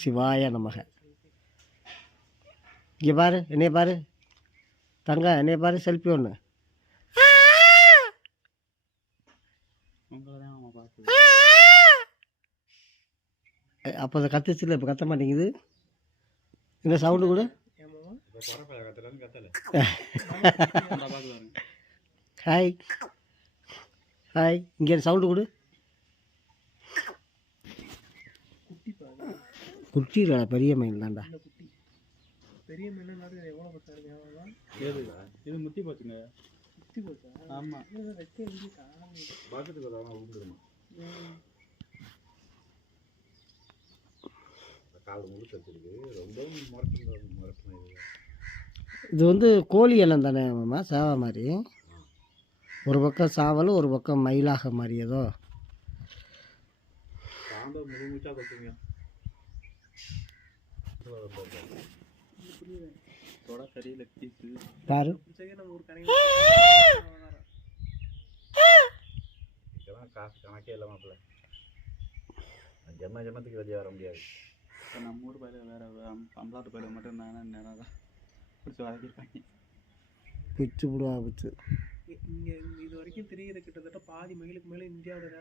சிவாய நமக. இங்கே பாரு, என்னைய பாரு தங்க, என்னைய பாரு, செல்ஃபி ஒன்று. அப்போ அதை கத்துச்சுல, இப்போ கத்த மாட்டேங்குது. இந்த சவுண்டு கூட ஹாய் ஹாய். இங்கே சவுண்டு கொடு. குட்டி பெரிய மயில் தான்டா. பெரிய மீன் எவ்வளோ இது முத்தி போச்சுங்க. முத்தி போச்சா? ஆமாம். வைக்க இது வந்து கோழி இனம் தானே மாமா, சேவை மாதிரி. ஒரு பக்கம் சாவல், ஒரு பக்கம் மயிலாக மாதிரி ஏதோ. பாரு காசு கணக்கே இல்லை மாப்பிள்ள. ஜென்மத்துக்கு வெளியே வர முடியாது. இப்போ நம்ம ஊர் பயில வேற அம்பலாட்டு பயில மட்டும் நான் நேரம் தான் பிடிச்சி வளர்க்கிருக்காங்க. பிச்சு விடுவா பிச்சு. இங்கே இது வரைக்கும் தெரிகிற கிட்டத்தட்ட பாதி மயிலுக்கு மேலே இந்தியாவோட